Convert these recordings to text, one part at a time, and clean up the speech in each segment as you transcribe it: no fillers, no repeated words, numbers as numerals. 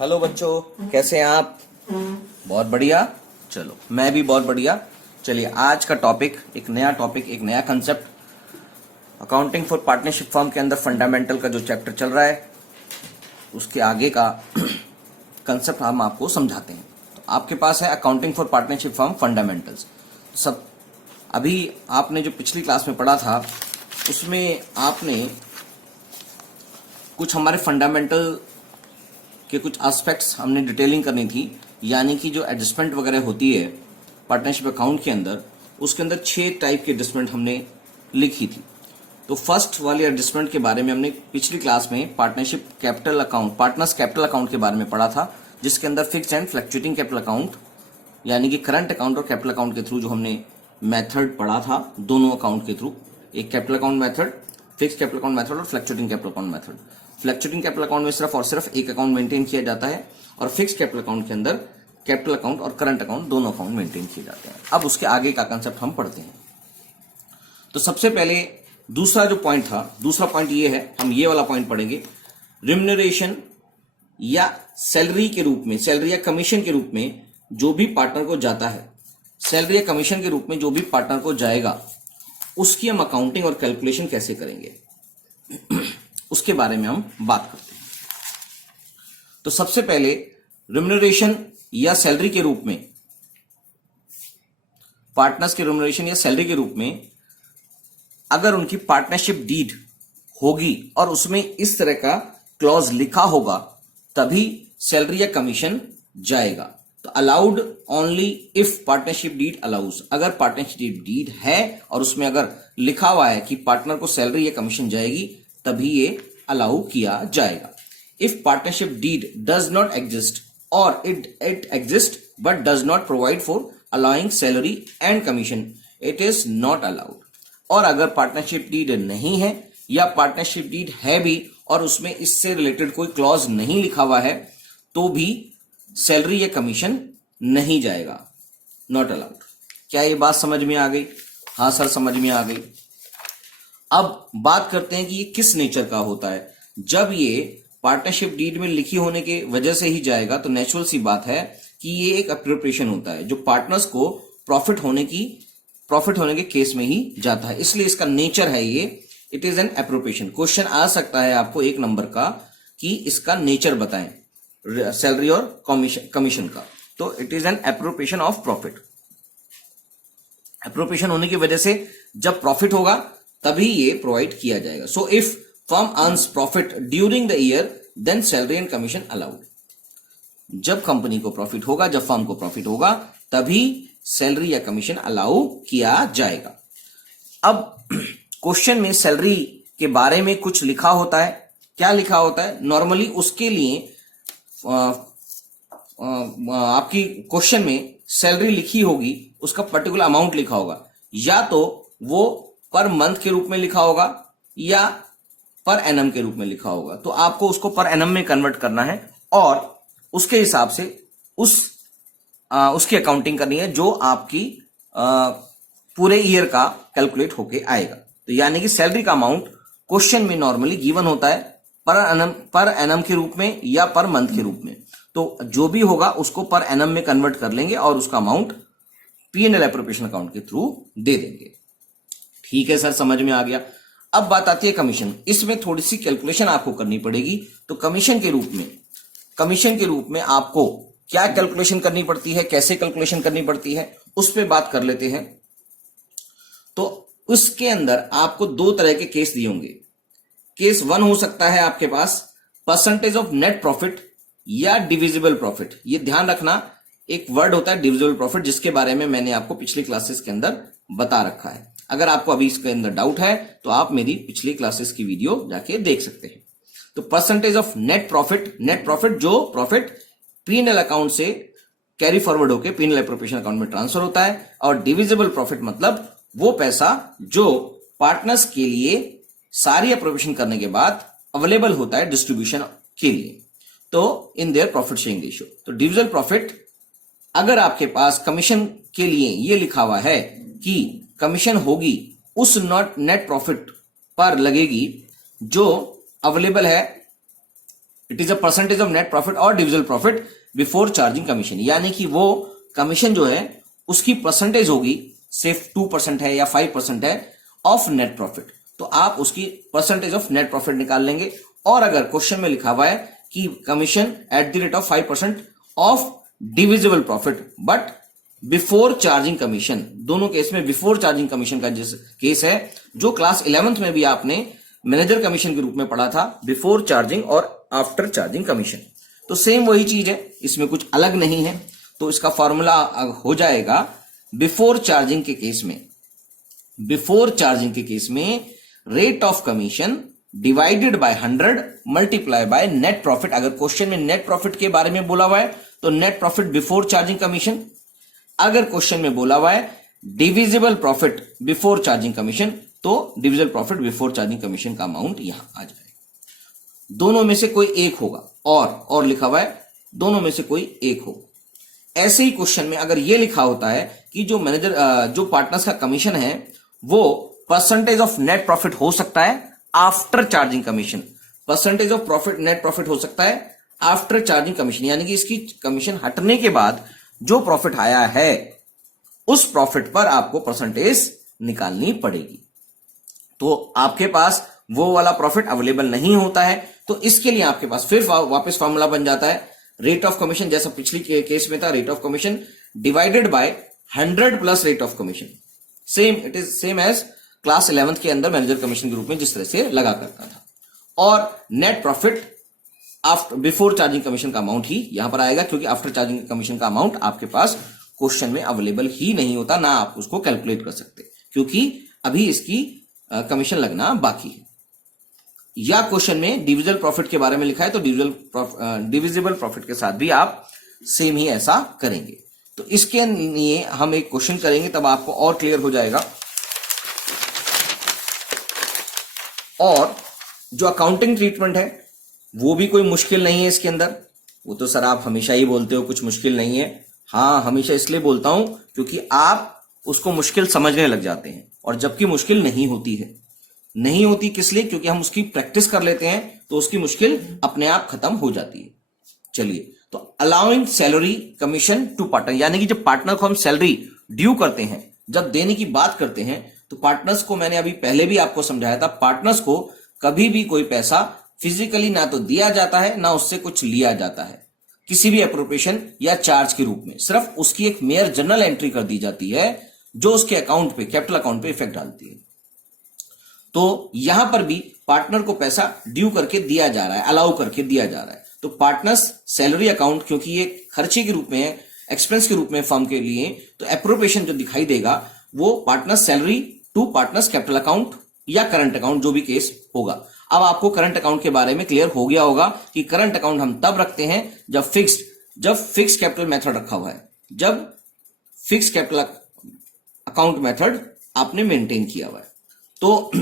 Hello बच्चों, कैसे हैं आप? बहुत बढ़िया। चलो, मैं भी बहुत बढ़िया। चलिए, आज का टॉपिक, एक नया concept, accounting for partnership firm के अंदर फंडामेंटल का जो चैप्टर चल रहा है उसके आगे का कंसेप्ट हम आपको समझाते हैं। तो आपके पास है accounting for partnership firm fundamentals. सब अभी आपने जो पिछली क्लास में पढ़ा था उसमें आपने कुछ हमारे फंडामेंटल के कुछ एस्पेक्ट्स हमने डिटेलिंग करनी थी, यानी कि जो एडजस्टमेंट वगैरह होती है पार्टनरशिप अकाउंट के अंदर, उसके अंदर 6 टाइप की एडजस्टमेंट हमने लिखी थी। तो फर्स्ट वाली एडजस्टमेंट के बारे में हमने पिछली क्लास में partnership capital account, partners capital account के बारे में पढ़ा था, जिसके अंदर fixed and fluctuating capital account यानी कि करंट अकाउंट और कैपिटल अकाउंट के थ्रू जो हमने मेथड पढ़ा था, दोनों अकाउंट के थ्रू, एक capital account method, fixed capital account method और fluctuating capital account method. Fluctuating capital account में सिर्फ और सिर्फ एक अकाउंट मेंटेन किया जाता है और फिक्स्ड कैपिटल अकाउंट के अंदर कैपिटल अकाउंट और करंट अकाउंट दोनों अकाउंट मेंटेन किए जाते हैं। अब उसके आगे का कंसेप्ट हम पढ़ते हैं। तो सबसे पहले दूसरा जो पॉइंट था, दूसरा पॉइंट ये है, हम ये वाला पॉइंट पढ़ेंगे, रिम्यूनरेशन या सैलरी के रूप में, सैलरी या कमीशन के रूप में जो भी पार्टनर को जाता है, सैलरी या कमीशन के रूप में जो भी पार्टनर को जाएगा, उसकी हम अकाउंटिंग और कैलकुलेशन कैसे करेंगे उसके बारे में हम बात करते हैं। तो सबसे पहले रिम्यूनरेशन या सैलरी के रूप में, पार्टनर्स के रिम्यूनरेशन या सैलरी के रूप में अगर उनकी पार्टनरशिप डीड होगी और उसमें इस तरह का क्लॉज लिखा होगा, तभी सैलरी या कमीशन जाएगा। तो allowed only if partnership deed allows, अगर पार्टनरशिप डीड है और उसमें अगर लिखा हुआ है कि पार्टनर को सैलरी या कमीशन जाएगी, तभी ये अलाउ किया जाएगा। If partnership deed does not exist और it exist but does not provide for allowing salary and commission, it is not allowed. और अगर पार्टनरशिप डीड नहीं है या पार्टनरशिप डीड है भी और उसमें इससे रिलेटेड कोई क्लॉज नहीं लिखा हुआ है, तो भी सैलरी या कमीशन नहीं जाएगा, नॉट अलाउड। क्या ये बात समझ में आ गई? हाँ सर, समझ में आ गई। अब बात करते हैं कि ये किस नेचर का होता है। जब ये पार्टनरशिप डीड में लिखी होने के वजह से ही जाएगा, तो नेचुरल सी बात है कि ये एक अप्रोप्रिएशन होता है जो पार्टनर्स को प्रॉफिट होने के केस में ही जाता है, इसलिए इसका नेचर है ये, it is an appropriation. Question आ सकता है आपको 1 नंबर का कि इसका नेचर बताएं सैलरी और कमीशन का। तो it is an appropriation of profit. Appropriation होने की वजह से जब प्रॉफिट होगा तभी ये प्रोवाइड किया जाएगा। So if firm earns profit during the year, then salary and commission allowed. जब कंपनी को प्रॉफिट होगा, जब फर्म को प्रॉफिट होगा, तभी सैलरी या कमीशन अलाउ किया जाएगा। अब क्वेश्चन में सैलरी के बारे में कुछ लिखा होता है। क्या लिखा होता है? नॉर्मली उसके लिए आपकी क्वेश्चन में सैलरी लिखी होगी, उसका पर्टिकुलर अमाउंट लिखा होगा, या तो वो पर मंथ के रूप में लिखा होगा या पर एनम के रूप में लिखा होगा। तो आपको उसको पर एनम में कन्वर्ट करना है और उसके हिसाब से उसकी अकाउंटिंग करनी है जो आपकी पूरे ईयर का कैलकुलेट होके आएगा। तो यानी कि सैलरी का अमाउंट क्वेश्चन में नॉर्मली गिवन होता है पर एनम के रूप में या पर मंथ के रूप में। तो जो भी होगा उसको पर एनम में कन्वर्ट कर लेंगे और उसका अमाउंट P&L एप्रोप्रिएशन अकाउंट के थ्रू दे देंगे। ठीक है सर, समझ में आ गया। अब बात आती है कमीशन। इसमें थोड़ी सी कैलकुलेशन आपको करनी पड़ेगी। तो कमीशन के रूप में आपको क्या कैलकुलेशन करनी पड़ती है, कैसे कैलकुलेशन करनी पड़ती है, उस पर बात कर लेते हैं। तो उसके अंदर आपको 2 तरह के केस दिए होंगे। केस 1 हो सकता है आपके पास परसेंटेज ऑफ नेट प्रॉफिट या डिविजिबल प्रॉफिट। ये ध्यान रखना, एक वर्ड होता है डिविजिबल प्रॉफिट, जिसके बारे में मैंने आपको पिछली क्लासेस के अंदर बता रखा है। अगर आपको अभी इसके अंदर डाउट है तो आप मेरी पिछली क्लासेस की वीडियो जाके देख सकते हैं। तो परसेंटेज ऑफ नेट प्रॉफिट जो प्रॉफिट P&L अकाउंट से कैरी फॉरवर्ड होकर P&L एप्रोप्रिएशन अकाउंट में ट्रांसफर होता है, और डिविजिबल प्रॉफिट मतलब वो पैसा जो पार्टनर्स के लिए सारी एप्रोप्रिएशन करने के बाद अवेलेबल होता है डिस्ट्रीब्यूशन के लिए, तो in their profit sharing ratio. तो डिविजिबल प्रॉफिट, अगर आपके पास कमीशन के लिए ये लिखा हुआ है कि कमीशन होगी उस नेट प्रॉफिट पर लगेगी जो अवेलेबल है it is a percentage of net profit और divisible profit before charging commission, यानी कि वो कमीशन जो है उसकी परसेंटेज होगी, सिर्फ 2% है या 5% है ऑफ नेट प्रॉफिट, तो आप उसकी परसेंटेज ऑफ नेट प्रॉफिट निकाल लेंगे। और अगर क्वेश्चन में लिखा हुआ है कि commission at the rate of 5% of divisible profit but before charging commission, दोनों केस में बिफोर चार्जिंग कमीशन का जिस केस है जो क्लास 11th में भी आपने मैनेजर कमीशन के रूप में पढ़ा था, बिफोर चार्जिंग और आफ्टर चार्जिंग कमीशन, तो सेम वही चीज है, इसमें कुछ अलग नहीं है। तो इसका फॉर्मूला हो जाएगा बिफोर चार्जिंग के केस में, बिफोर चार्जिंग के केस में rate of commission divided by 100 multiply by net profit. अगर क्वेश्चन में नेट प्रॉफिट के बारे में बोला हुआ है तो net profit before charging commission, अगर क्वेश्चन में बोला हुआ है divisible profit before charging commission तो divisible profit before charging commission का अमाउंट यहां आ जाएगा। दोनों में से कोई एक होगा, और लिखा हुआ है दोनों में से कोई एक होगा। ऐसे ही क्वेश्चन में अगर यह लिखा होता है कि जो मैनेजर जो पार्टनर्स का कमीशन है वो परसेंटेज ऑफ नेट प्रॉफिट हो सकता है after charging commission, percentage of profit net profit हो सकता है आफ्टर चार्जिंग कमीशन, यानी कि इसकी कमीशन हटने के बाद जो प्रॉफिट आया है उस प्रॉफिट पर आपको परसेंटेज निकालनी पड़ेगी। तो आपके पास वो वाला प्रॉफिट अवेलेबल नहीं होता है, तो इसके लिए आपके पास फिर वापस फॉर्मूला बन जाता है रेट ऑफ कमीशन, जैसा पिछली केस में था, rate of commission divided by 100 plus rate of commission, same it is same as class 11th के अंदर मैनेजर कमीशन के रूप में जिस तरह से लगा करता था। और net profit after before charging commission का अमाउंट ही यहां पर आएगा, क्योंकि आफ्टर चार्जिंग कमीशन का अमाउंट आपके पास क्वेश्चन में अवेलेबल ही नहीं होता, ना आप उसको कैलकुलेट कर सकते, क्योंकि अभी इसकी कमीशन लगना बाकी है। या क्वेश्चन में डिविजिबल प्रॉफिट के बारे में लिखा है तो डिविजिबल प्रॉफिट के साथ भी आप सेम ही ऐसा करेंगे। तो इसके लिए हम एक क्वेश्चन करेंगे, तब आपको और क्लियर हो जाएगा। और जो अकाउंटिंग ट्रीटमेंट है वो भी कोई मुश्किल नहीं है इसके अंदर। वो तो सर आप हमेशा ही बोलते हो कुछ मुश्किल नहीं है। हाँ, हमेशा इसलिए बोलता हूं क्योंकि आप उसको मुश्किल समझने लग जाते हैं, और जबकि मुश्किल नहीं होती है। नहीं होती किस लिए? क्योंकि हम उसकी प्रैक्टिस कर लेते हैं तो उसकी मुश्किल अपने आप खत्म हो जाती है। चलिए, तो allowing salary commission to partner, यानी कि जब पार्टनर को हम सैलरी ड्यू करते हैं, जब देने की बात करते हैं, तो पार्टनर्स को मैंने अभी पहले भी आपको समझाया था, पार्टनर्स को कभी भी कोई पैसा फिजिकली ना तो दिया जाता है ना उससे कुछ लिया जाता है किसी भी अप्रोप्रिएशन या चार्ज के रूप में। सिर्फ उसकी एक मेयर जनरल एंट्री कर दी जाती है जो उसके अकाउंट पे, कैपिटल अकाउंट पे इफेक्ट डालती है। तो यहां पर भी पार्टनर को पैसा ड्यू करके दिया जा रहा है, अलाउ करके दिया जा रहा है। तो पार्टनर्स सैलरी अकाउंट, क्योंकि ये खर्चे के रूप में है, एक्सपेंस के रूप में फर्म के लिए, तो अप्रोप्रिएशन जो दिखाई देगा वो partners salary to partners capital account या करंट अकाउंट, जो भी केस होगा। अब आपको करंट अकाउंट के बारे में क्लियर हो गया होगा कि करंट अकाउंट हम तब रखते हैं जब फिक्स कैपिटल मेथड रखा हुआ है, जब फिक्स कैपिटल अकाउंट मेथड आपने मेंटेन किया हुआ है। तो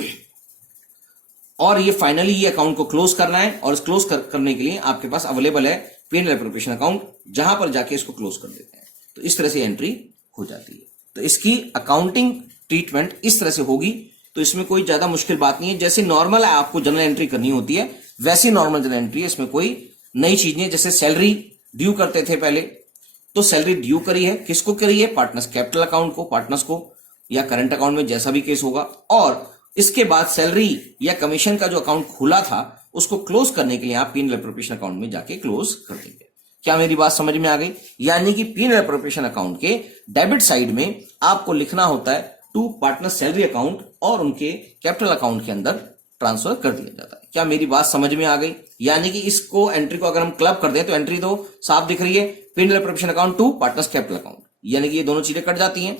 और ये फाइनली ये अकाउंट को क्लोज करना है, और क्लोज करने के लिए आपके पास अवेलेबल है P&L एप्रोप्रिएशन अकाउंट, जहां पर जाके इसको क्लोज कर देते हैं। तो इस तरह से एंट्री हो जाती है। तो इसकी अकाउंटिंग ट्रीटमेंट इस तरह से होगी। तो इसमें कोई ज्यादा मुश्किल बात नहीं है। जैसे नॉर्मल है आपको जनरल एंट्री करनी होती है, वैसी नॉर्मल जनरल एंट्री है, इसमें कोई नई चीज नहीं है। जैसे सैलरी ड्यू करते थे पहले, तो सैलरी ड्यू करी है, किसको करी है? पार्टनर्स कैपिटल अकाउंट को, पार्टनर्स को, या करंट अकाउंट में जैसा भी केस होगा। और इसके बाद सैलरी या कमीशन का जो अकाउंट खुला था उसको क्लोज करने के लिए आप P&L एप्रोप्रिएशन अकाउंट में जाके क्लोज कर देंगे। क्या मेरी बात समझ में आ गई? यानी कि P&L एप्रोप्रिएशन अकाउंट के डेबिट साइड में आपको लिखना होता है टू पार्टनर सैलरी अकाउंट, और उनके कैपिटल अकाउंट के अंदर ट्रांसफर कर दिया जाता है। क्या मेरी बात समझ में आ गई? यानी कि इसको एंट्री को अगर हम क्लब कर दें तो एंट्री तो साफ दिख रही है, P&L appropriation account to partners capital account, यानी कि ये दोनों चीजें कट जाती हैं।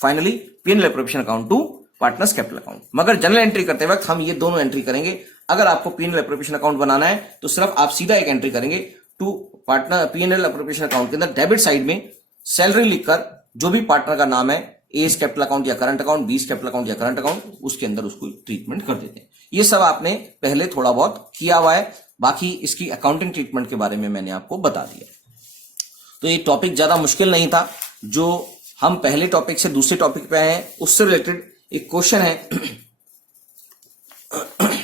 Finally P&L appropriation account to partners capital account. मगर जनरल एंट्री करते वक्त हम ये दोनों एंट्री करेंगे। अगर आपको P&L एप्रोप्रिएशन अकाउंट बनाना है तो सिर्फ आप सीधा एक एंट्री करेंगे to partner P&L appropriation account के अंदर डेबिट साइड में सैलरी लिखकर जो भी पार्टनर का नाम है, ए कैपिटल अकाउंट या current account, B capital account या करंट अकाउंट, उसके अंदर उसको ट्रीटमेंट कर देते हैं। ये सब आपने पहले थोड़ा बहुत किया हुआ है, बाकी इसकी अकाउंटिंग ट्रीटमेंट के बारे में मैंने आपको बता दिया। तो ये टॉपिक ज्यादा मुश्किल नहीं था। जो हम पहले टॉपिक से दूसरे टॉपिक पे आए हैं उससे रिलेटेड एक क्वेश्चन है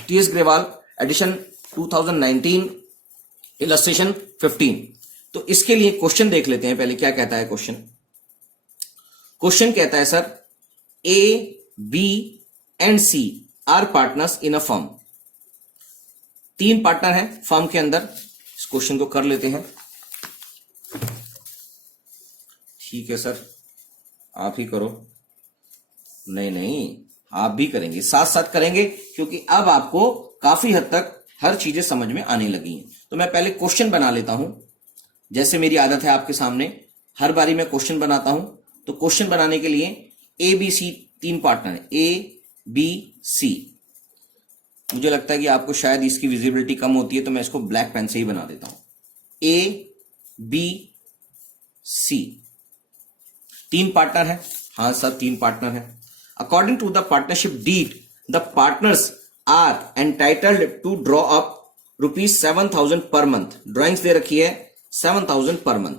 टीएस ग्रेवाल एडिशन 2019 इलस्ट्रेशन 15। तो इसके लिए क्वेश्चन देख लेते हैं पहले, क्या कहता है क्वेश्चन। क्वेश्चन कहता है sir, A B and C are partners in a firm. 3 partner हैं फर्म के अंदर। इस क्वेश्चन को कर लेते हैं। ठीक है सर, आप ही करो। नहीं, आप भी करेंगे, साथ साथ करेंगे, क्योंकि अब आपको काफी हद तक हर चीजें समझ में आने लगी हैं। तो मैं पहले क्वेश्चन बना लेता हूं, जैसे मेरी आदत है आपके सामने हर बारी मैं क्वेश्चन बनाता हूं। तो क्वेश्चन बनाने के लिए ए बी सी 3 पार्टनर है, ए बी सी। मुझे लगता है कि आपको शायद इसकी विजिबिलिटी कम होती है, तो मैं इसको ब्लैक पेन से ही बना देता हूं। ए बी सी 3 पार्टनर है। हाँ सर, 3 पार्टनर है। According to the partnership deed the partners are entitled to draw up ₹7,000 per month. Drawings दे रखी है 7,000 पर मंथ।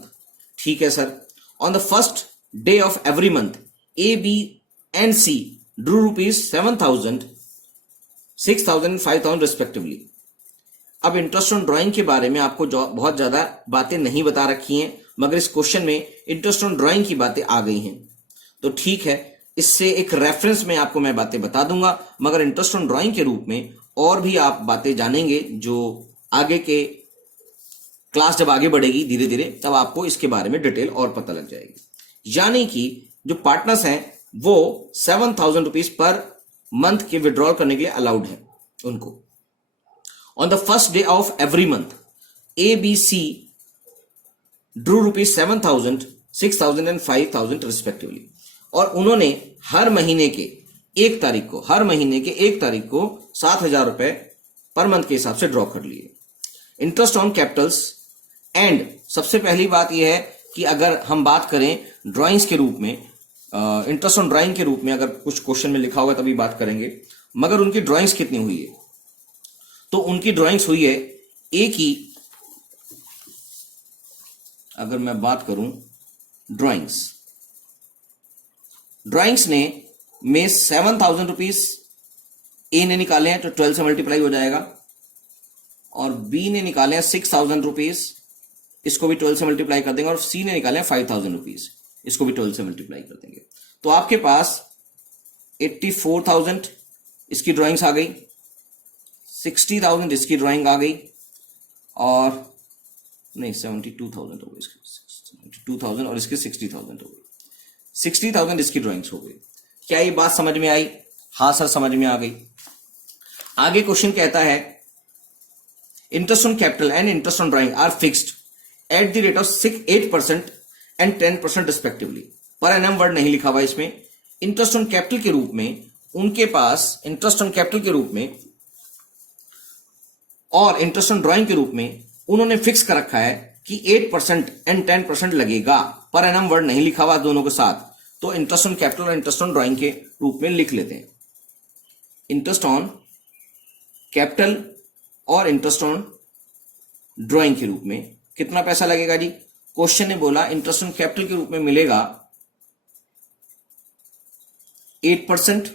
ठीक है sir. On the first day of every month A B and C drew ₹7,000, 6,000 and 5,000 respectively. अब interest on drawing के बारे में आपको बहुत ज्यादा बातें नहीं बता रखी हैं, मगर इस क्वेश्चन में इंटरेस्ट ऑन ड्राइंग की बातें आ गई हैं। तो ठीक है, इससे एक रेफरेंस में आपको मैं बातें बता दूंगा, मगर इंटरेस्ट ऑन ड्राइंग के रूप में और भी आप बातें जानेंगे जो आगे के क्लास जब आगे बढ़ेगी धीरे धीरे, तब आपको इसके बारे में डिटेल और पता लग जाएगी। यानी कि जो पार्टनर्स हैं वो ₹7,000 पर मंथ के विड्रॉल करने के लिए अलाउड है उनको। On the first day of every month A B C drew ₹7,000, 6,000 and 5,000 respectively. और उन्होंने हर महीने के 1 तारीख को 7,000 रुपए पर मंथ के हिसाब से ड्रॉ कर लिए। इंटरेस्ट ऑन कैपिटल्स एंड, सबसे पहली बात यह है कि अगर हम बात करें ड्राइंग्स के रूप में, इंटरेस्ट ऑन ड्राइंग के रूप में अगर कुछ क्वेश्चन में लिखा होगा तभी बात करेंगे, मगर उनकी ड्राइंग्स कितनी हुई है, तो उनकी ड्राइंग्स हुई है एक ही। अगर मैं बात करूं ड्राइंग्स ने में 7,000 रुपीज ए ने निकाले हैं, तो 12 से मल्टीप्लाई हो जाएगा। और बी ने निकाले हैं 6,000 रुपीज, इसको भी 12 से मल्टीप्लाई कर देंगे। और सी ने निकाले हैं 5,000 रुपीज, इसको भी 12 से मल्टीप्लाई कर देंगे। तो आपके पास 84,000 इसकी ड्राइंग्स आ गई, 60,000 इसकी ड्राइंग आ गई, और नहीं 72,000 हो गई, 72,000 और इसकी 60,000 हो गई। 60,000 इसकी ड्राइंग्स हो गई। क्या ये बात समझ में आई? हाँ सर, समझ में आ गई। आगे क्वेश्चन कहता है, interest on capital and interest on drawing are fixed at the rate of 8% and 10% respectively. Per annum word नहीं लिखा हुआ इसमें। इंटरेस्ट ऑन कैपिटल के रूप में उनके पास इंटरेस्ट ऑन कैपिटल के रूप में और इंटरेस्ट ऑन ड्राइंग के रूप में उन्होंने फिक्स कर रखा है कि 8% एंड 10% लगेगा। पर एनम वर्ड नहीं लिखा हुआ दोनों के साथ, तो इंटरेस्ट ऑन कैपिटल और इंटरेस्ट ऑन ड्राइंग के रूप में लिख लेते हैं। इंटरेस्ट ऑन कैपिटल और इंटरेस्ट ऑन ड्राइंग के रूप में कितना पैसा लगेगा जी? क्वेश्चन ने बोला इंटरेस्ट ऑन कैपिटल के रूप में मिलेगा 8%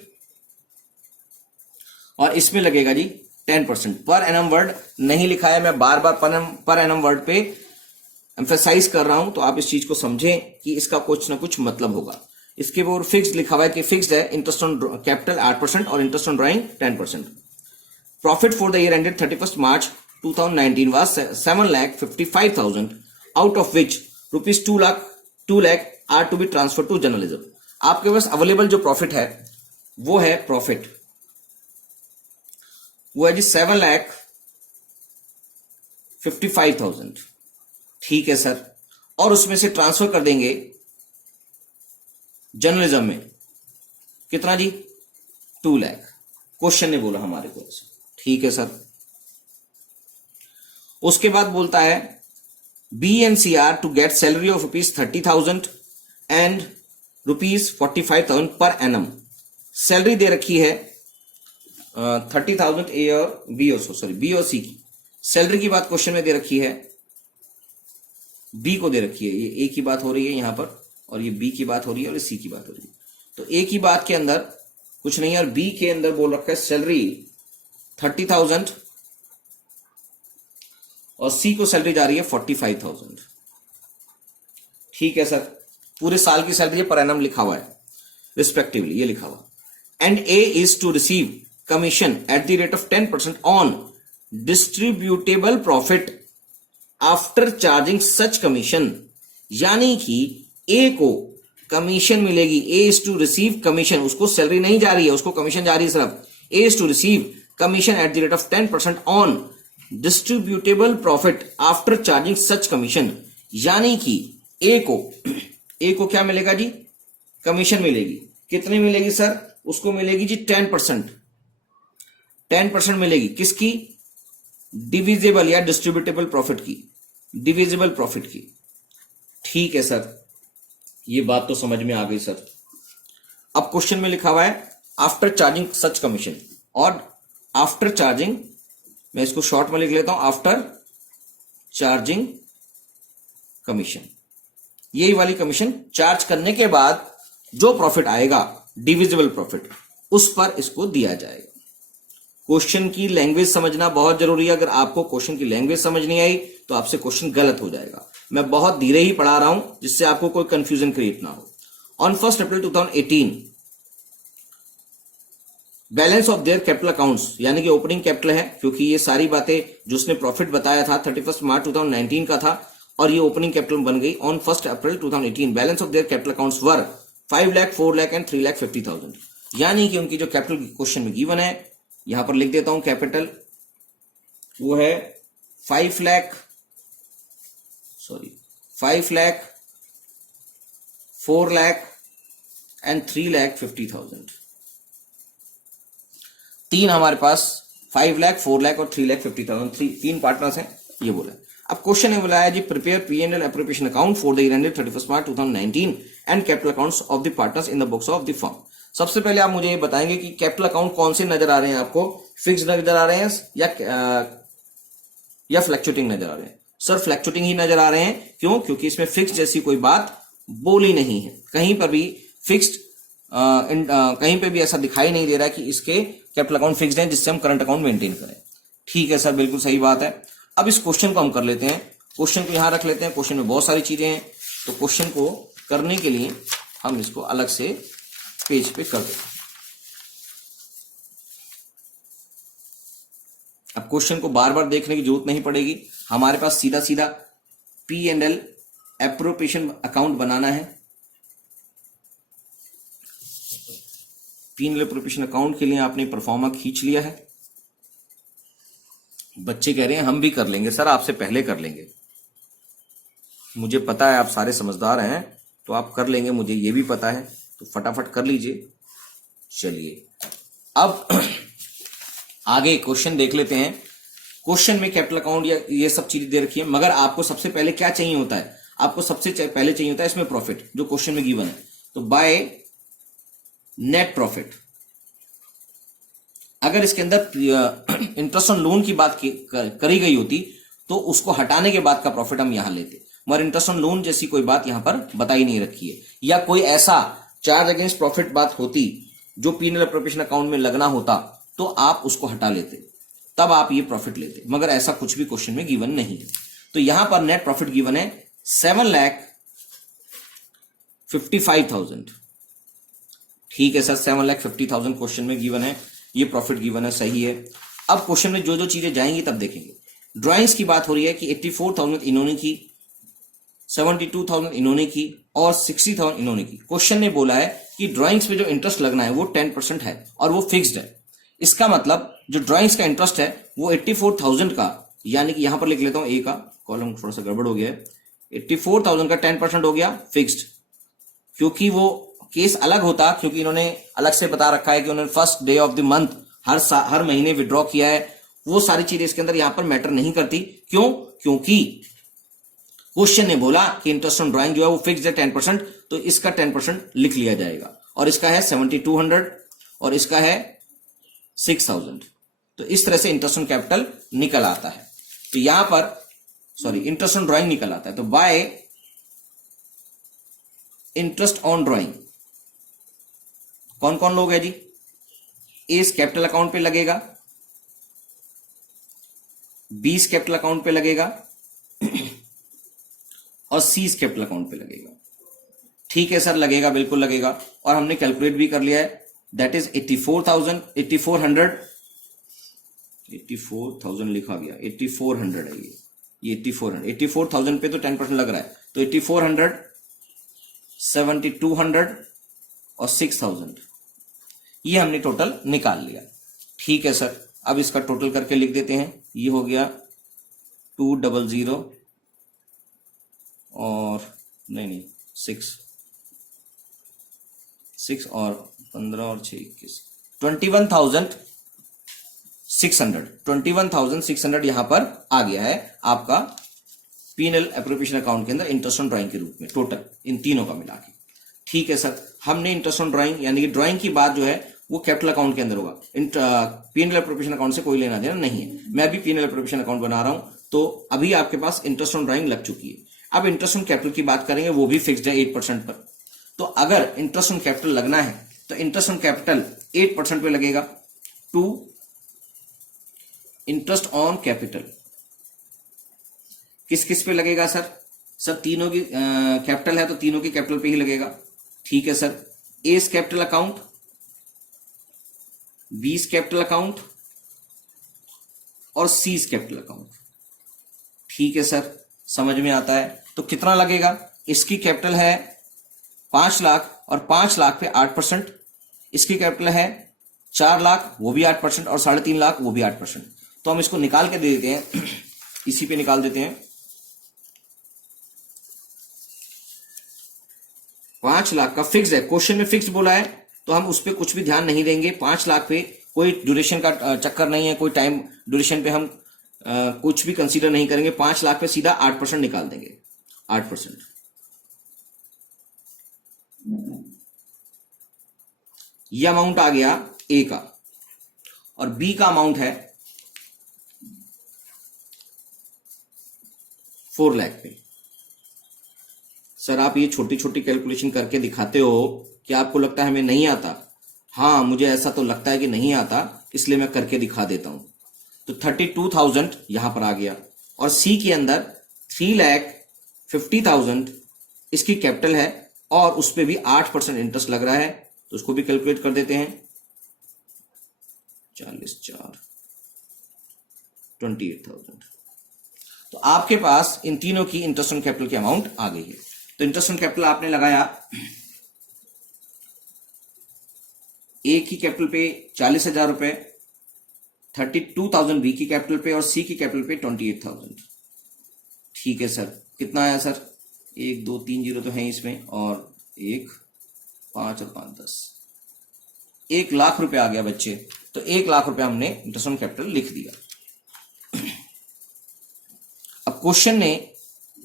और इसमें लगेगा जी 10%। पर एनम वर्ड नहीं लिखा है, मैं बार बार पर एनम वर्ड पे एम्फेसाइज कर रहा हूं, तो आप इस चीज को समझें कि इसका कुछ ना कुछ मतलब होगा। इसके ऊपर फिक्स्ड लिखा हुआ है कि फिक्स्ड है इंटरेस्ट ऑन कैपिटल 8% और interest on drawing 10%। Profit for the year ended 31 March 2019 was 7,55,000, out of which rupees 2 lakh are to be transferred to journalism। आपके पास अवेलेबल जो प्रॉफिट है वो है वो है जी 7,55,000। ठीक है सर, और उसमें से ट्रांसफर कर देंगे जर्नलिज्म में कितना जी? 2 लाख। क्वेश्चन ने बोला हमारे को। ठीक है सर। उसके बाद बोलता है BNCR to get salary of ₹30,000 and ₹45,000 per annum. Salary दे रखी है 30,000 ए और बी और सी की। सैलरी की बात क्वेश्चन में दे रखी है, बी को दे रखी है। ये ए की बात हो रही है यहां पर, और ये बी की बात हो रही है, और सी की बात हो रही है। तो ए की बात के अंदर कुछ नहीं है, और बी के अंदर बोल रखा है सैलरी 30,000 और सी को सैलरी जा रही है 45,000। ठीक है सर, पूरे साल की सैलरी पर एनम लिखा हुआ है रिस्पेक्टिवली, ये लिखा हुआ। And A is to receive commission at the rate of 10% on distributable profit after charging such commission, यानी कि ए को कमीशन मिलेगी। A is to receive commission, उसको सैलरी नहीं जा रही है, उसको कमीशन जा रही है सिर्फ। A is to receive commission at the rate of 10% on distributable profit after charging such commission, यानी कि ए को क्या मिलेगा जी? कमीशन मिलेगी। कितनी मिलेगी सर? उसको मिलेगी जी 10%। 10% मिलेगी किसकी? डिविजिबल या डिस्ट्रीब्यूटेबल प्रॉफिट की, डिविजिबल प्रॉफिट की। ठीक है सर, ये बात तो समझ में आ गई सर। अब क्वेश्चन में लिखा हुआ है आफ्टर चार्जिंग सच कमीशन, और आफ्टर चार्जिंग, मैं इसको शॉर्ट में लिख लेता हूं, आफ्टर चार्जिंग कमीशन, यही वाली कमीशन चार्ज करने के बाद जो प्रॉफिट आएगा डिविजिबल प्रॉफिट, उस पर इसको दिया जाएगा। क्वेश्चन की लैंग्वेज समझना बहुत जरूरी है। अगर आपको क्वेश्चन की लैंग्वेज समझ नहीं आई तो आपसे क्वेश्चन गलत हो जाएगा। मैं बहुत धीरे ही पढ़ा रहा हूं जिससे आपको कोई कंफ्यूजन क्रिएट ना हो। On 1 April 2018 balance of their capital accounts, यानी कि ओपनिंग कैपिटल है, क्योंकि ये सारी बातें जो उसने प्रॉफिट बताया था 31 मार्च 2019 का था, और ये ओपनिंग कैपिटल बन गई on 1 April 2018। Balance of their capital accounts were 5 lakh, 4 lakh and 3,50,000, यानी कि उनकी जो कैपिटल क्वेश्चन में गिवन है, यहां पर लिख देता हूं कैपिटल, वो है 5 लाख, 4 लाख एंड 3,50,000। तीन हमारे पास 5 लाख, 4 लाख और 3,50,000, तीन पार्टनर्स हैं, ये बोला। अब क्वेश्चन है बोला है जी prepare P&L appropriation account for the year ended 31 March 2019 and capital accounts of the partners in the books of the firm. सबसे पहले आप मुझे ये बताएंगे कि कैपिटल अकाउंट कौन से नजर आ रहे हैं आपको? फिक्स्ड नजर आ रहे हैं या फ्लैक्चुएटिंग नजर आ रहे हैं? सर फ्लैक्चुएटिंग ही नजर आ रहे हैं। क्यों? क्योंकि इसमें फिक्स जैसी कोई बात बोली नहीं है, कहीं पर भी फिक्स्ड कहीं पे भी ऐसा दिखाई नहीं दे रहा है कि इसके कैपिटल अकाउंट फिक्स्ड है जिससे हम करंट अकाउंट मेंटेन करें। ठीक है सर, बिल्कुल सही बात है। अब इस क्वेश्चन को हम कर लेते हैं, क्वेश्चन को यहां रख लेते हैं। क्वेश्चन में बहुत सारी चीजें हैं, तो क्वेश्चन को करने के लिए हम इसको अलग से पेज पे कर देते हैं। अब क्वेश्चन को बार बार देखने की जरूरत नहीं पड़ेगी, हमारे पास सीधा सीधा P&L एप्रोप्रिएशन अकाउंट बनाना है। P&L एप्रोप्रिएशन अकाउंट के लिए आपने परफॉर्मा खींच लिया है। बच्चे कह रहे हैं हम भी कर लेंगे सर, आपसे पहले कर लेंगे। मुझे पता है आप सारे समझदार हैं, तो आप कर लेंगे, मुझे ये भी पता है, तो फटाफट कर लीजिए। चलिए अब आगे क्वेश्चन देख लेते हैं। क्वेश्चन में कैपिटल अकाउंट या ये सब चीजें दे रखी है, मगर आपको सबसे पहले क्या चाहिए होता है? आपको सबसे पहले चाहिए होता है इसमें प्रॉफिट, जो क्वेश्चन में गिवन है। तो बाय नेट प्रॉफिट, अगर इसके अंदर इंटरेस्ट ऑन लोन की बात करी गई होती तो उसको हटाने के बाद का प्रॉफिट हम यहां लेते, मगर इंटरेस्ट ऑन लोन जैसी कोई बात यहां पर बताई नहीं रखी है, या कोई ऐसा चार्ज अगेंस्ट प्रॉफिट बात होती जो P&L एप्रोप्रिएशन अकाउंट में लगना होता तो आप उसको हटा लेते, तब आप ये प्रॉफिट लेते, मगर ऐसा कुछ भी क्वेश्चन में गिवन नहीं है। तो यहां पर नेट प्रॉफिट गिवन है 7,55,000। ठीक है सर, 7,50,000 क्वेश्चन में गिवन है, ये प्रॉफिट गिवन है, सही है। अब क्वेश्चन में जो जो चीजें जाएंगी तब देखेंगे। ड्राइंग्स की बात हो रही है कि 84,000 इन्होंने की, 72,000 इन्होंने की और 60,000 इन्होंने की। क्वेश्चन ने बोला है कि ड्राइंग्स में जो इंटरेस्ट लगना है वो 10% है और वो फिक्स्ड है। इसका मतलब जो ड्राइंग्स का इंटरेस्ट है वो 84,000 का, यानी कि यहां पर लिख लेता हूं, ए का कॉलम थोड़ा सा गड़बड़ हो गया है, 84,000 का 10% हो गया फिक्स्ड। क्योंकि वो केस अलग होता, क्योंकि इन्होंने अलग से बता रखा है कि उन्होंने first day of the month हर महीने विड्रॉ किया है, वो सारी चीजें इसके अंदर यहां पर मैटर नहीं करती। क्यों? क्योंकि क्वेश्चन ने बोला कि इंटरेस्ट ऑन ड्राइंग जो है वो फिक्स्ड है 10%, तो इसका 10% लिख लिया जाएगा, और इसका है 7,200 और इसका है 6,000। तो इस तरह से इंटरेस्ट ऑन कैपिटल निकल आता है। तो यहां पर इंटरेस्ट ऑन ड्राइंग निकल आता है। तो बाय इंटरेस्ट ऑन ड्राइंग कौन कौन लोग है जी? इस कैपिटल अकाउंट पे लगेगा, बीस कैपिटल अकाउंट पे लगेगा और सीज कैपिटल अकाउंट पे लगेगा। ठीक है सर, लगेगा, बिल्कुल लगेगा। और हमने कैलकुलेट भी कर लिया है, दैट इज 84,000 84,000 लिखा गया, 8400 है ये 84,000 पे तो 10% लग रहा है, तो 8400, 7200 और 6000 ये हमने टोटल निकाल लिया। ठीक है सर, अब इसका टोटल करके लिख देते हैं। ये हो गया 200 और नहीं 6 और 15 और 6 21, 21,600 यहां पर आ गया है आपका P&L एप्रोप्रिएशन अकाउंट के अंदर इंटरेस्ट ऑन ड्राइंग के रूप में, टोटल इन तीनों का मिला के। ठीक है सर, हमने इंटरेस्ट ऑन ड्राइंग यानी कि ड्राइंग की बात जो है वो कैपिटल अकाउंट के अंदर होगा, P&L एप्रोप्रिएशन अकाउंट से कोई लेना देना नहीं है। मैं अभी P&L एप्रोप्रिएशन अकाउंट बना रहा हूं, तो अभी आपके पास इंटरेस्ट ऑन ड्राइंग लग चुकी है। अब इंटरेस्ट ऑन कैपिटल की बात करेंगे, वो भी फिक्स्ड है 8% पर। तो अगर इंटरेस्ट ऑन कैपिटल लगना है तो इंटरेस्ट ऑन कैपिटल 8% पे लगेगा। टू इंटरेस्ट ऑन कैपिटल किस किस पे लगेगा सर? सर तीनों की कैपिटल है तो तीनों की कैपिटल पे ही लगेगा। ठीक है सर, एस कैपिटल अकाउंट, बीस कैपिटल अकाउंट और सीज कैपिटल अकाउंट। ठीक है सर, समझ में आता है। तो कितना लगेगा? इसकी कैपिटल है 5 लाख और 5 लाख पे 8%, इसकी कैपिटल है 4 लाख वो भी 8% और 3.5 लाख वो भी 8%। तो हम इसको निकाल के दे देते हैं इसी पे निकाल देते हैं। 5 लाख का फिक्स है, क्वेश्चन में फिक्स बोला है तो हम उस पर कुछ भी ध्यान नहीं देंगे। 5 लाख पे कोई ड्यूरेशन का चक्कर नहीं है, कोई टाइम ड्यूरेशन पे हम कुछ भी कंसीडर नहीं करेंगे। 5 लाख पे सीधा 8% निकाल देंगे, 8%। यह अमाउंट आ गया ए का और बी का अमाउंट है 4 लाख पे। सर आप ये छोटी छोटी कैलकुलेशन करके दिखाते हो, क्या आपको लगता है हमें नहीं आता? हाँ, मुझे ऐसा तो लगता है कि नहीं आता, इसलिए मैं करके दिखा देता हूं। तो 32,000 यहां पर आ गया और सी के अंदर 3,50,000 इसकी कैपिटल है और उस पर भी 8% इंटरेस्ट लग रहा है, तो उसको भी कैलकुलेट कर देते हैं। 40 4 28,000। तो आपके पास इन तीनों की इंटरेस्ट ऑन कैपिटल की अमाउंट आ गई है। तो इंटरेस्ट ऑन कैपिटल आपने लगाया, ए की कैपिटल पे 40,000 रुपए, 32,000 बी की कैपिटल पे और सी की कैपिटल पे 28,000। ठीक है सर, कितना आया सर? 1 2 3 जीरो तो है इसमें और 1 5 और 5 10, 1 लाख रुपए आ गया बच्चे। तो 1 लाख रुपए हमने इंटरेस्ट ऑन कैपिटल लिख दिया। अब क्वेश्चन ने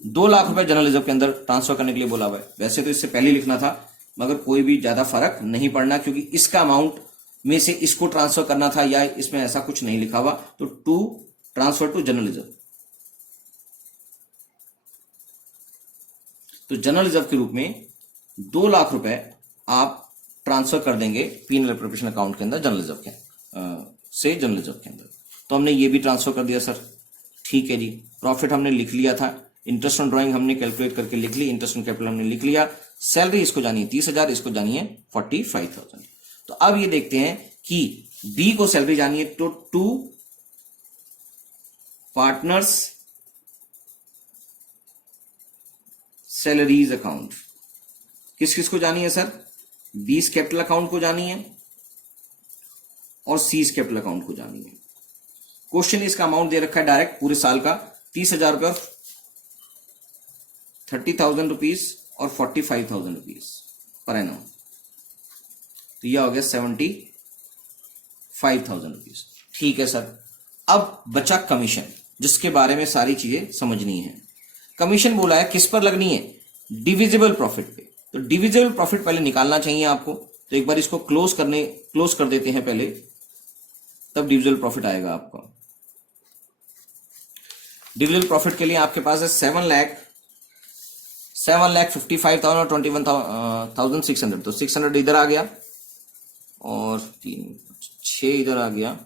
2 लाख रुपए जनरल रिजर्व के अंदर ट्रांसफर करने के लिए बोला हुआ है। वैसे तो इससे पहले लिखना था, मगर कोई भी ज्यादा फर्क नहीं पड़ना, क्योंकि इसका अमाउंट में से इसको ट्रांसफर करना था या इसमें ऐसा कुछ नहीं लिखा हुआ। तो to transfer to general reserve, तो जनरल रिजर्व के रूप में 2 लाख रुपए आप ट्रांसफर कर देंगे P&L एप्रोप्रिएशन अकाउंट के अंदर जनरल रिजर्व के से जनरल रिजर्व के अंदर। तो हमने ये भी ट्रांसफर कर दिया सर। ठीक है जी, प्रॉफिट हमने लिख लिया था, इंटरेस्ट ऑन ड्राइंग हमने कैलकुलेट करके लिख ली, इंटरेस्ट ऑन कैपिटल हमने लिख लिया, सैलरी इसको जानी है 30,000, इसको जानी है 45,000। तो अब ये देखते हैं कि बी को सैलरी जानी है, तो टू पार्टनर्स सैलरीज अकाउंट किस किस को जानी है सर? 20 कैपिटल अकाउंट को जानी है और सीज कैपिटल अकाउंट को जानी है। क्वेश्चन इसका अमाउंट दे रखा है डायरेक्ट पूरे साल का 30,000 रुपए और 30,000 रुपीज और 45,000 रुपीज पर एनम। तो यह हो गया 75,000 रुपीज। ठीक है सर, अब बचा कमीशन, जिसके बारे में सारी चीजें समझनी है। कमीशन बोला है किस पर लगनी है? डिविजिबल प्रॉफिट पे। तो डिविजिबल प्रॉफिट पहले निकालना चाहिए आपको, तो एक बार इसको क्लोज कर देते हैं पहले, तब डिविजिबल प्रॉफिट आएगा आपका। डिविजिबल प्रॉफिट के लिए आपके पास है 7,55,000 और 21,600। तो 600 इधर आ गया और 6 इधर आ गया,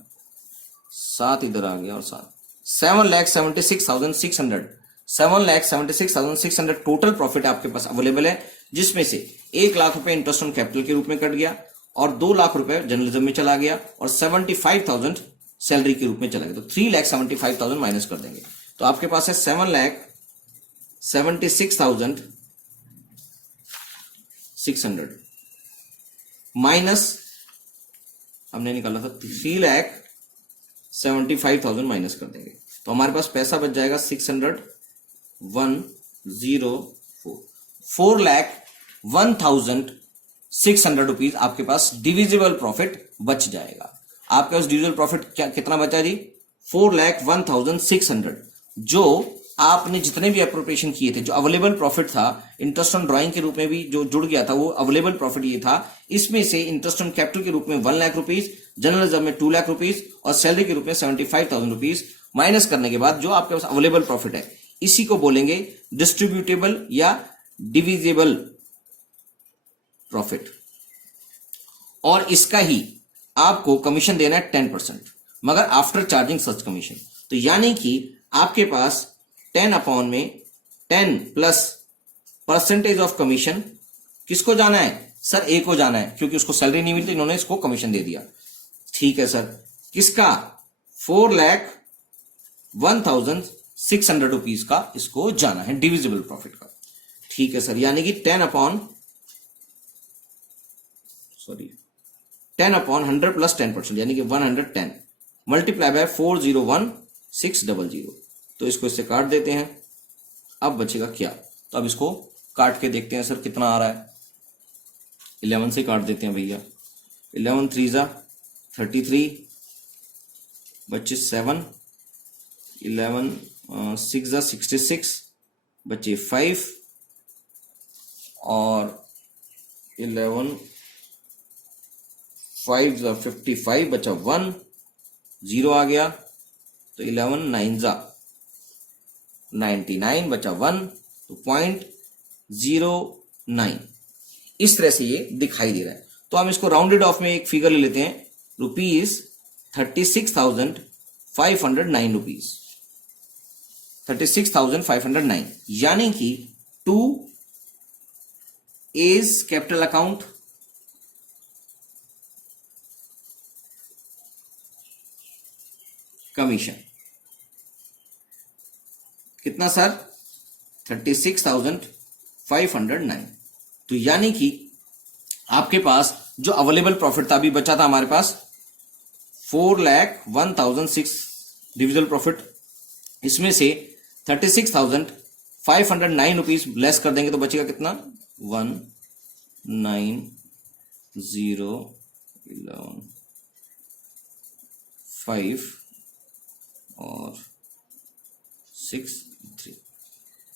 7 इधर आ गया और 7 7,76,600 7,76,600 टोटल प्रॉफिट आपके पास अवेलेबल है, जिसमें से 1 लाख रुपए इंटरेस्ट ऑन कैपिटल के रूप में कट गया और 2 लाख रुपए जर्नलिज्म में चला गया और 75,000 सैलरी के रूप में चला गया। तो 3,75,000 माइनस कर देंगे तो आपके पास है 7,76,600 माइनस हमने निकाला था 3,75,000 माइनस कर देंगे तो हमारे पास पैसा बच जाएगा 4,01,600 रुपीज आपके पास डिविजिबल प्रॉफिट बच जाएगा। आपके पास डिविजिबल प्रॉफिट कितना बचा जी? 4,01,600, जो आपने जितने भी अप्रोप्रिएशन किए थे, जो अवेलेबल प्रॉफिट था इंटरेस्ट ऑन ड्राइंग के रूप में भी जो जुड़ गया था, वो अवेलेबल प्रॉफिट ये था। इसमें से इंटरेस्ट ऑन कैपिटल के रूप में 1 लाख रुपीज, जनरल रिजर्व में 2 लाख रुपीज और सैलरी के रूप में 75,000 रुपीज माइनस करने के बाद जो आपके पास अवेलेबल प्रॉफिट है, इसी को बोलेंगे डिस्ट्रीब्यूटेबल या डिविजिबल प्रॉफिट। और इसका ही आपको कमीशन देना है 10%, मगर आफ्टर चार्जिंग सच कमीशन। तो यानी कि आपके पास 10 अपॉन में 10 प्लस परसेंटेज ऑफ कमीशन किसको जाना है? सर ए को जाना है, क्योंकि उसको सैलरी नहीं मिलती, इन्होंने इसको कमीशन दे दिया। ठीक है सर, किसका? 4,01,600 रुपीज का इसको जाना है डिविजिबल प्रॉफिट का। ठीक है सर, यानी कि 10 अपॉन 100 प्लस 10%, यानी कि 110 मल्टीप्लाई बाय 4,01,600। तो इसको इससे काट देते हैं। अब बचेगा क्या? तो अब इसको काट के देखते हैं सर कितना आ रहा है। 11 से काट देते हैं भैया। 11 3 जा 33, बच्चे 7, 11 6 जा 66, बच्चे 5 और 11 5 जा 55, बचा 1, 0 आ गया। तो 11 9 जा 99, बचा 1, तो 0.09 इस तरह से ये दिखाई दे रहा है। तो हम इसको राउंडेड ऑफ में एक फिगर ले लेते हैं, ₹36,509 रुपीज, 36,509, यानी कि 2 एज कैपिटल अकाउंट, कमीशन कितना सर? 36,509। तो यानी कि आपके पास जो अवेलेबल प्रॉफिट था, अभी बचा था हमारे पास 4,01,600 डिविजिबल प्रॉफिट, इसमें से 36,509 रुपीज लेस कर देंगे तो बचेगा कितना? 19011 और 6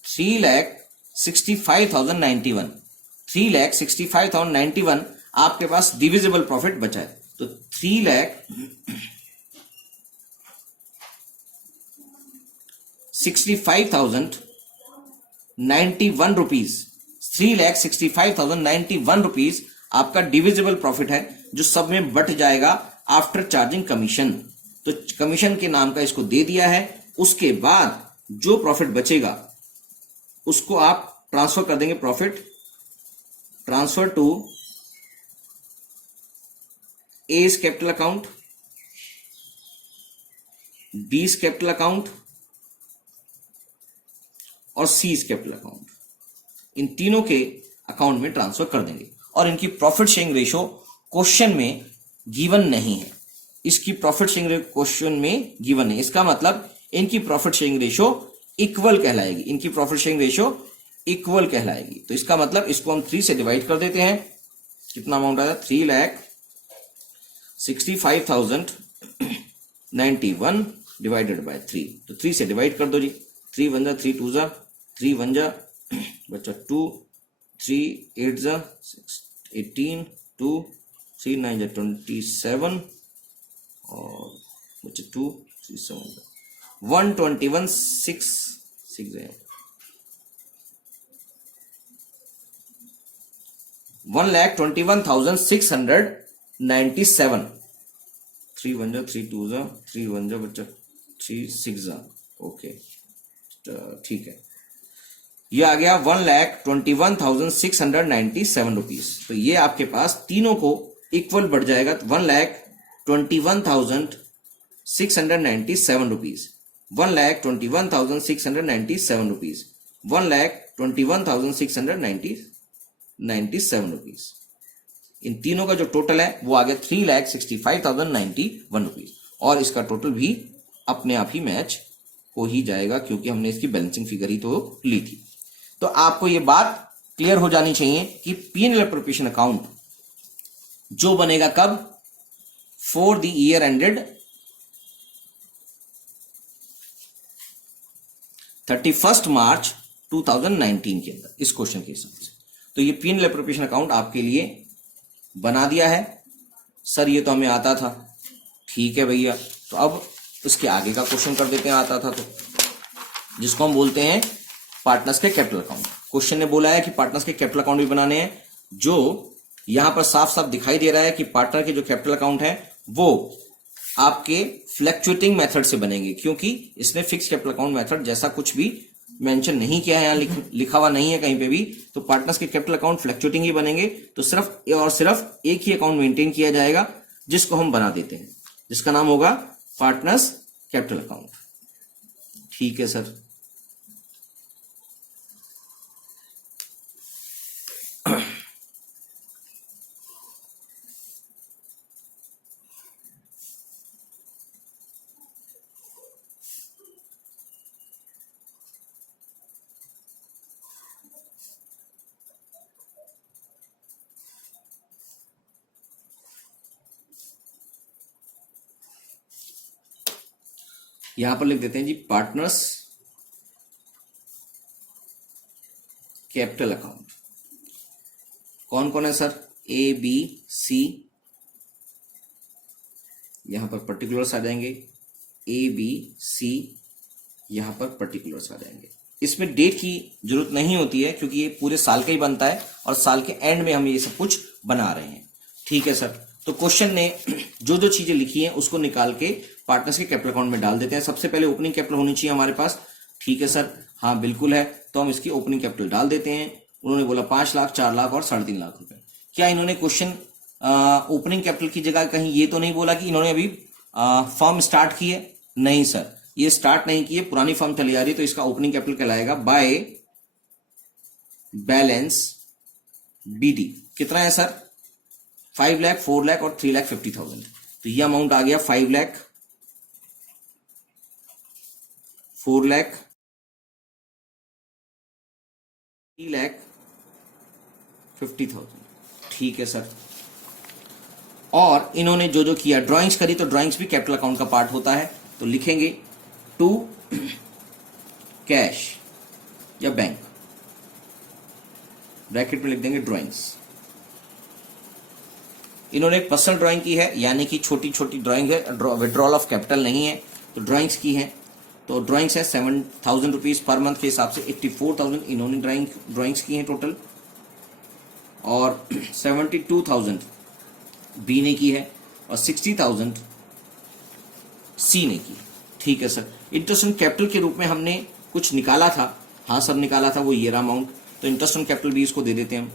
3,65,091 3,65,091 आपके पास डिविजिबल प्रॉफिट बचा है। तो 3,65,091 रुपीज, 3,65,091 रुपीज आपका डिविजिबल प्रॉफिट है, जो सब में बट जाएगा आफ्टर चार्जिंग कमीशन। तो कमीशन के नाम का इसको दे दिया है। उसके बाद जो प्रॉफिट बचेगा उसको आप ट्रांसफर कर देंगे, profit transfer to A's capital account, B's capital account और सी's कैपिटल अकाउंट। इन तीनों के अकाउंट में ट्रांसफर कर देंगे। और इनकी प्रॉफिट शेयरिंग रेशो क्वेश्चन में गिवन नहीं है। इसकी प्रॉफिट शेयरिंग रेशो क्वेश्चन में गिवन नहीं, इसका मतलब इनकी प्रॉफिट शेयरिंग रेशो इक्वल कहलाएगी। इनकी प्रॉफिट शेयरिंग रेशो इक्वल कहलाएगी। तो इसका मतलब इसको हम 3 से डिवाइड कर देते हैं। कितना अमाउंट आया? 3,65,091 डिवाइडेड बाय 3। तो 3 से डिवाइड कर दो जी। 3 1 जा 3 2 जा 3 1 जा बच्चा 2 3 8 जा 18 2 3 9 जा 27 और बच्चा 2 3 7 जा 121 6 6 जाए 1,21,697। 3 1 जा 3 2 जा 3 1 जा बच्चा 3 6 ओके, ठीक है। ये आ गया 1,21,697 रुपीज। तो ये आपके पास तीनों को इक्वल बढ़ जाएगा, 1,21,697 रुपीज, 1,21,697 रुपीज, 1,21,697 रुपीज। इन तीनों का जो टोटल है वो आ गया 3,65,091 रुपीज। और इसका टोटल भी अपने आप ही मैच हो ही जाएगा क्योंकि हमने इसकी बैलेंसिंग फिगर ही तो ली थी। तो आपको ये बात क्लियर हो जानी चाहिए कि P&L अप्रोप्रिएशन अकाउंट जो बनेगा कब, for the year ended 31 March 2019 के अंदर, इस क्वेश्चन के हिसाब से। तो ये P&L अप्रोप्रिएशन अकाउंट आपके लिए बना दिया है। सर ये तो हमें आता था, ठीक है भैया। तो अब उसके आगे का क्वेश्चन कर देते हैं, आता था तो, जिसको हम बोलते हैं पार्टनर्स के कैपिटल अकाउंट। क्वेश्चन ने बोला है कि पार्टनर्स के कैपिटल अकाउंट भी बनाने हैं। जो यहां पर साफ साफ दिखाई दे रहा है कि पार्टनर के जो कैपिटल अकाउंट है वो आपके फ्लैक्चुएटिंग मेथड से बनेंगे, क्योंकि इसने फिक्स कैपिटल अकाउंट मेथड जैसा कुछ भी मेंशन नहीं किया है, यहाँ लिखा हुआ नहीं है कहीं पे भी। तो पार्टनर्स के कैपिटल अकाउंट फ्लैक्चुएटिंग ही बनेंगे। तो सिर्फ और सिर्फ एक ही अकाउंट मेंटेन किया जाएगा जिसको हम बना देते हैं, जिसका नाम होगा पार्टनर्स कैपिटल अकाउंट। ठीक है सर। यहां पर लिख देते हैं जी पार्टनर्स कैपिटल अकाउंट। कौन कौन है सर, ए बी सी, यहां पर पर्टिकुलर्स आ जाएंगे, ए बी सी, यहां पर पर्टिकुलर्स आ जाएंगे। इसमें डेट की जरूरत नहीं होती है क्योंकि ये पूरे साल का ही बनता है और साल के एंड में हम ये सब कुछ बना रहे हैं। ठीक है सर। तो क्वेश्चन ने जो जो चीजें लिखी हैं उसको निकाल के पार्टनर्स के कैपिटल अकाउंट में डाल देते हैं। सबसे पहले ओपनिंग कैपिटल होनी चाहिए हमारे पास। ठीक है सर, हाँ बिल्कुल है। तो हम इसकी ओपनिंग कैपिटल डाल देते हैं। उन्होंने बोला 5 लाख, 4 लाख और 3.5 लाख रुपए। क्या इन्होंने क्वेश्चन ओपनिंग कैपिटल की जगह कहीं ये तो नहीं बोला कि इन्होंने अभी फर्म स्टार्ट की है? नहीं सर, ये स्टार्ट नहीं की है, पुरानी फर्म चली आ रही है। तो इसका ओपनिंग कैपिटल कहलाएगा बाय बैलेंस BD। कितना है सर? 5 लाख, 4 लाख और 3,50,000। तो ये अमाउंट आ गया 5 लाख, 4 लाख, 3,50,000। ठीक है सर। और इन्होंने जो जो किया, ड्राइंग्स करी, तो ड्राइंग्स भी कैपिटल अकाउंट का पार्ट होता है। तो लिखेंगे टू कैश या बैंक, ब्रैकेट में लिख देंगे ड्राइंग्स। इन्होंने एक पर्सनल ड्राइंग की है, यानी कि छोटी छोटी ड्राइंग है, विड्रॉल ऑफ कैपिटल नहीं है। तो ड्राइंग्स की है, तो ड्राइंग्स है 7,000 रुपीज पर मंथ के हिसाब से 84,000 इन्होंने ड्राइंग्स की हैं टोटल। और 72,000 बी ने की है और 60,000 सी ने की। ठीक है सर। इंटरेस्ट ऑन कैपिटल के रूप में हमने कुछ निकाला था, हाँ सर निकाला था, वो ये अमाउंट। तो इंटरेस्ट ऑन कैपिटल भी इसको दे देते हैं हम,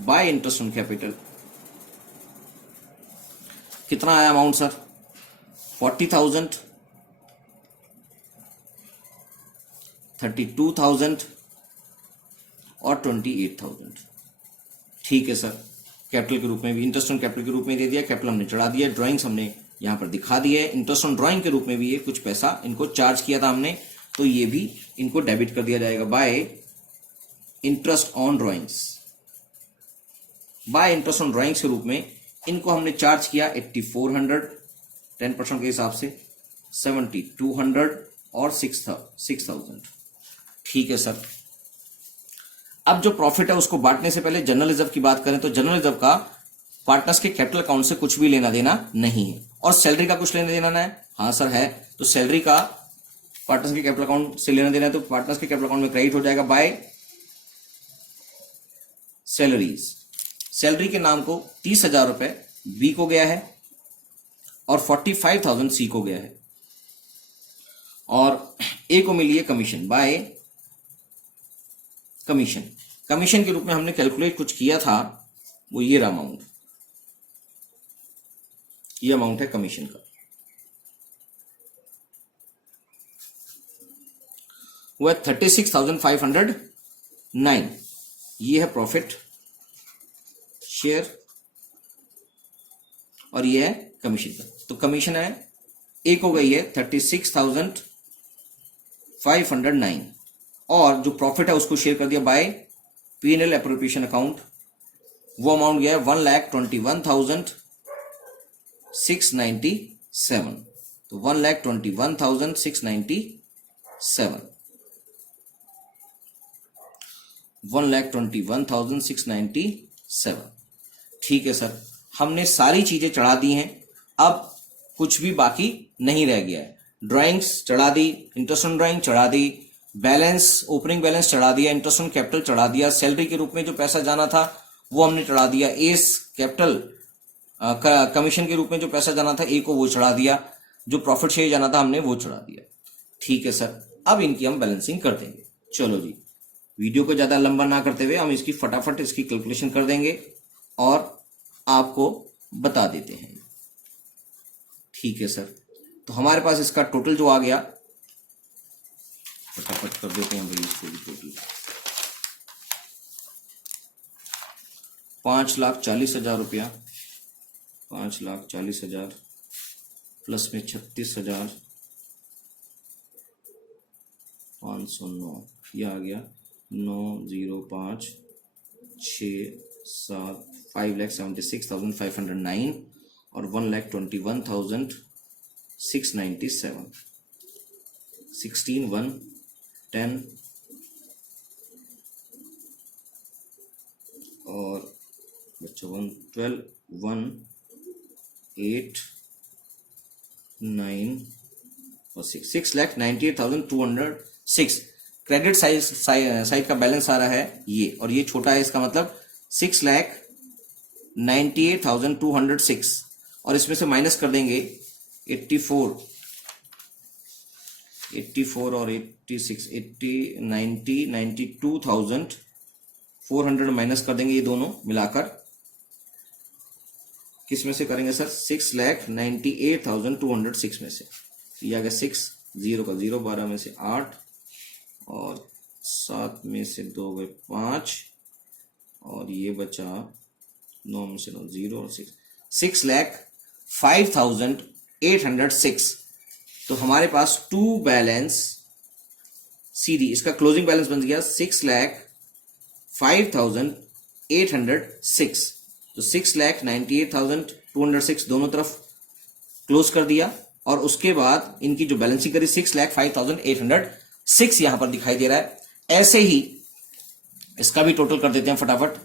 बाय इंटरेस्ट ऑन कैपिटल। कितना आया अमाउंट सर? 40,000, 32,000 और 28,000। ठीक है सर। कैपिटल के रूप में भी, इंटरेस्ट ऑन कैपिटल के रूप में दे दिया, कैपिटल हमने चढ़ा दिया, ड्राइंग्स हमने यहां पर दिखा दिया है। इंटरेस्ट ऑन ड्राइंग के रूप में भी ये कुछ पैसा इनको चार्ज किया था हमने, तो ये भी इनको डेबिट कर दिया जाएगा bye interest on drawings. Bye interest on drawings के रूप में इनको हमने चार्ज किया 8,400 10% के हिसाब से, 7,200 और 6,000। ठीक है सर। अब जो प्रॉफिट है उसको बांटने से पहले जनरल रिजर्व की बात करें तो जनरल रिजर्व का पार्टनर्स के कैपिटल अकाउंट से कुछ भी लेना देना नहीं है। और सैलरी का कुछ लेना देना है? हाँ सर है। तो सैलरी का पार्टनर्स के कैपिटल अकाउंट से लेना देना है, तो पार्टनर्स के कैपिटल अकाउंट में क्रेडिट हो जाएगा बाय सैलरीज। सैलरी के नाम को 30,000 रुपए बी को गया है और 45,000 सी को गया है। और ए को मिली है कमीशन बाय कमीशन। कमीशन के रूप में हमने कैलकुलेट कुछ किया था, वो ये अमाउंट, ये अमाउंट है कमीशन का। वो है 36,509। ये है प्रॉफिट शेयर और ये है कमीशन का। तो कमीशन है एक हो गई है 36,509 और जो प्रॉफिट है उसको शेयर कर दिया बाय P&L एप्रोप्रिएशन अकाउंट। वो अमाउंट गया है 1,21,697। तो 1,21,697, 1,21,697। ठीक है सर, हमने सारी चीजें चढ़ा दी हैं, अब कुछ भी बाकी नहीं रह गया है। ड्राइंग्स चढ़ा दी, इंटरेस्ट ऑन ड्राइंग चढ़ा दी, बैलेंस ओपनिंग बैलेंस चढ़ा दिया, इंटरेस्ट ऑन कैपिटल चढ़ा दिया, सैलरी के रूप में जो पैसा जाना था वो हमने चढ़ा दिया, एस कैपिटल कमीशन के रूप में जो पैसा जाना था ए को वो चढ़ा दिया, जो प्रॉफिट शेयर जाना था हमने वो चढ़ा दिया। ठीक है सर, अब इनकी हम बैलेंसिंग कर देंगे। चलो जी, वीडियो को ज्यादा लंबा ना करते हुए हम इसकी फटाफट इसकी कैलकुलेशन कर देंगे और आपको बता देते हैं। ठीक है सर, तो हमारे पास इसका टोटल जो आ गया, फटाफट कर देते हैं भाई इसको भी टोटल। 5,40,000 रुपया, 5,40,000 प्लस में 36,509, यह आ गया 9,05,6,7 5,76,509 और 1,21,697, 16, 1, 10 और बच्चा 1, 12, 1, 8, 9 और 6,98,206। क्रेडिट साइड का बैलेंस आ रहा है ये, और ये छोटा है, इसका मतलब 6,98,206 और इसमें से माइनस कर देंगे 84 और 86, 80, 90, 92,400 माइनस कर देंगे, ये दोनों मिलाकर किस में से करेंगे सर? 6,98,206 में से। ये आ गया 6, 0 का 0, 12 में से 8 और 7 में से 2 गए 5 और ये बचा 9 में से 9, 0 और 6, 6,05,806। तो हमारे पास टू बैलेंस सीधी, इसका क्लोजिंग बैलेंस बन गया 6,05,806। तो 6,98,206 दोनों तरफ क्लोज कर दिया और उसके बाद इनकी जो बैलेंसिंग करी 6,05,806 यहां पर दिखाई दे रहा है। ऐसे ही इसका भी टोटल कर देते हैं फटाफट।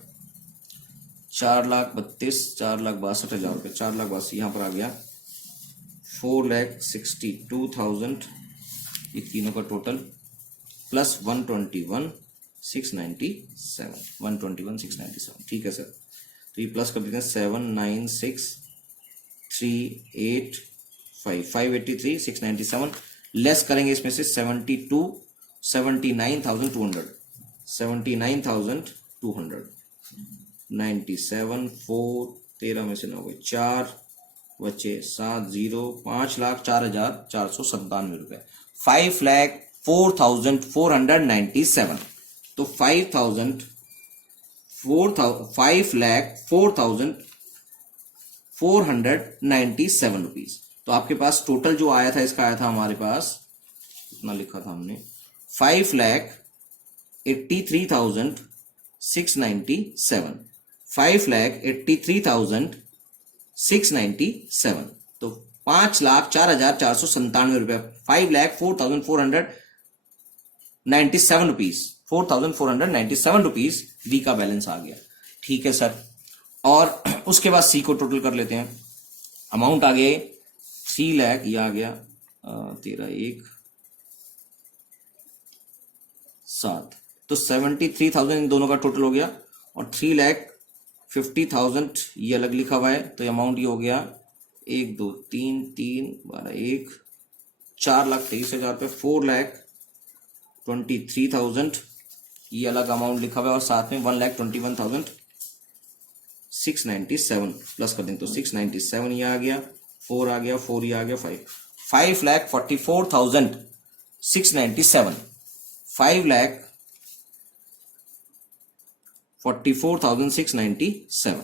4,62,000 रुपये, 4,62,000 यहां पर आ गया, 4,62,000 ये तीनों का टोटल प्लस 121,697। ठीक है सर, तो ये प्लस कर देते हैं 7,96,385, 583,697 लेस करेंगे इसमें से 79,200, 97,200, 97, 4, 13 में से 9 गए 4 बचे 7, 0, 5,04,497 रुपए, 5,04,497। तो 5,04,497 रुपीज। तो आपके पास टोटल जो आया था, इसका आया था हमारे पास, कितना लिखा था हमने, 5,83,697, 5,83,697। तो 5,04,497 रुपया, 5,04,497 रुपीज, 4,497 रुपीज डी का बैलेंस आ गया। ठीक है सर, और उसके बाद सी को टोटल कर लेते हैं। अमाउंट आ गया 3 लाख, ये आ गया 13,1,7, तो 73,000 इन दोनों का टोटल हो गया और 3,50,000 ये अलग लिखा हुआ है। तो अमाउंट ये हो गया 1, 2, 3, 3, 12, 1, 4,23,000 पे 4,23,000 ये अलग अमाउंट लिखा हुआ है और साथ में 1,21,697 प्लस कर दें तो 697 ये आ गया, 4 आ गया, 4 ये आ गया, 5,44,697 5,44,697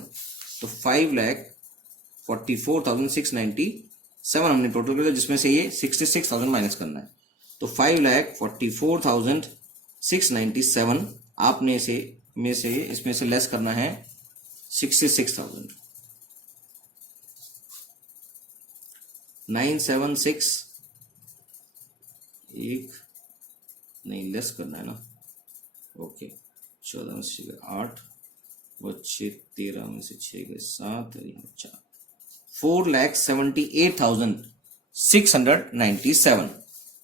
तो 5,44,697 हमने टोटल कर दिया, जिसमें से ये 66,000 माइनस करना है। तो 5,44,697 आपने इसमें से लेस करना है 66,000। 976 एक नहीं लेस करना है ना, ओके 14 में से 8 बच्चे 13 में से 6 गए 7 4 4,78,697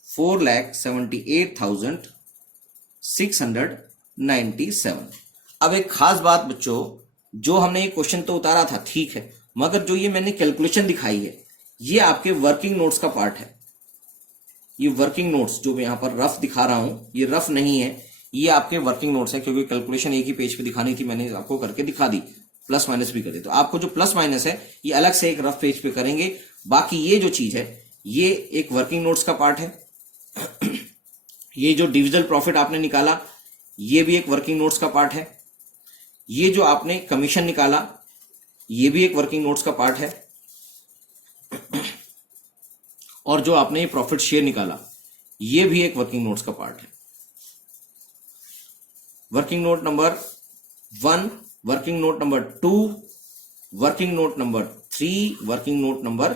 4,78,697। अब एक खास बात बच्चों, जो हमने ये क्वेश्चन तो उतारा था ठीक है, मगर जो ये मैंने कैलकुलेशन दिखाई है ये आपके वर्किंग नोट्स का पार्ट है। ये वर्किंग नोट्स जो मैं यहां पर रफ दिखा रहा हूं ये रफ नहीं है, ये आपके वर्किंग नोट्स है, क्योंकि कैलकुलेशन एक ही पेज पे दिखानी थी, मैंने आपको करके दिखा दी, प्लस माइनस भी कर दी। तो आपको जो प्लस माइनस है ये अलग से एक रफ पेज पे करेंगे। बाकी ये जो चीज है ये एक वर्किंग नोट्स का पार्ट है। ये जो डिविजिबल प्रॉफिट आपने निकाला ये भी एक वर्किंग नोट्स का पार्ट है। ये जो आपने कमीशन निकाला ये भी एक वर्किंग नोट्स का पार्ट है। और जो आपने ये प्रॉफिट शेयर निकाला ये भी एक वर्किंग नोट्स का पार्ट है। Working note number 1, working note number 2, working note number 3, working note number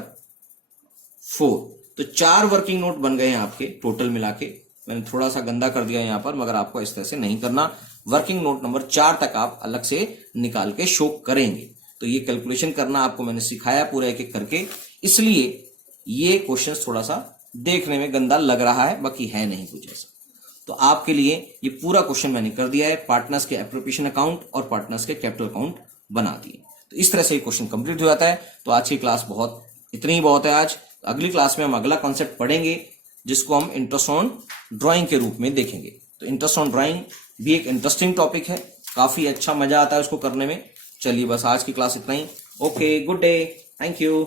4। तो 4 वर्किंग नोट बन गए हैं आपके टोटल मिला के। मैंने थोड़ा सा गंदा कर दिया यहां पर, मगर आपको इस तरह से नहीं करना। वर्किंग नोट नंबर 4 तक आप अलग से निकाल के शो करेंगे। तो ये कैलकुलेशन करना आपको मैंने सिखाया पूरा एक एक करके, इसलिए ये क्वेश्चन थोड़ा सा देखने में गंदा लग रहा है, बाकी है नहीं कुछ ऐसा। तो आपके लिए ये पूरा क्वेश्चन मैंने कर दिया है, पार्टनर्स के एप्रोप्रिएशन अकाउंट और पार्टनर्स के कैपिटल अकाउंट बना दिए। तो इस तरह से ये क्वेश्चन कंप्लीट हो जाता है। तो आज की क्लास इतनी ही बहुत है आज। अगली क्लास में हम अगला कॉन्सेप्ट पढ़ेंगे जिसको हम इंटरेस्ट ऑन ड्राइंग के रूप में देखेंगे। तो इंटरेस्ट ऑन ड्राइंग भी एक इंटरेस्टिंग टॉपिक है, काफी अच्छा मजा आता है उसको करने में। चलिए बस आज की क्लास इतना ही। Okay, good day, thank you.